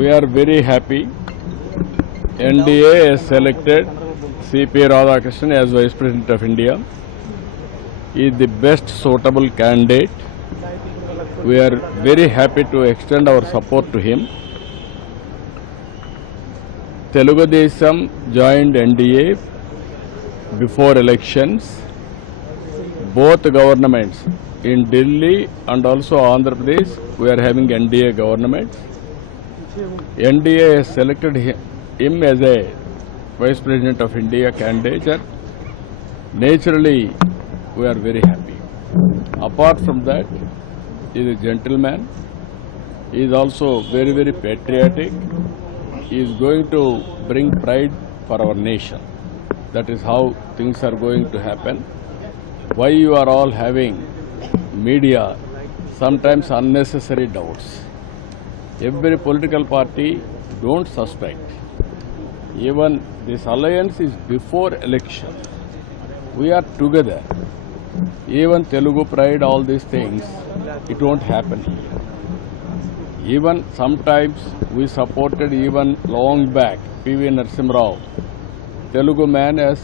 We are very happy. NDA has selected C.P. Radhakrishnan as Vice President of India. He is the best suitable candidate. We are very happy to extend our support to him. Telugu Desam joined NDA before elections. Both governments in Delhi and also Andhra Pradesh, we are having NDA government. NDA has selected him as a Vice President of India candidate. Naturally, we are very happy. Apart from that, he is a gentleman. He is also very, very patriotic. He is going to bring pride for our nation. That is how things are going to happen. Why you are all having media sometimes unnecessary doubts? Every political party don't suspect. Even this alliance is before election. We are together. Even Telugu pride, all these things, it won't happen here. Even sometimes we supported even long back P.V. Narasimha Rao, Telugu man as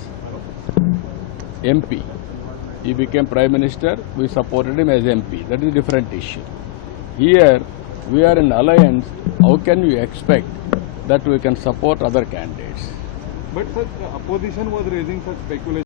MP. He became Prime Minister, we supported him as MP. That is a different issue. Here, we are in alliance. How can you expect that we can support other candidates? But such opposition was raising such speculation.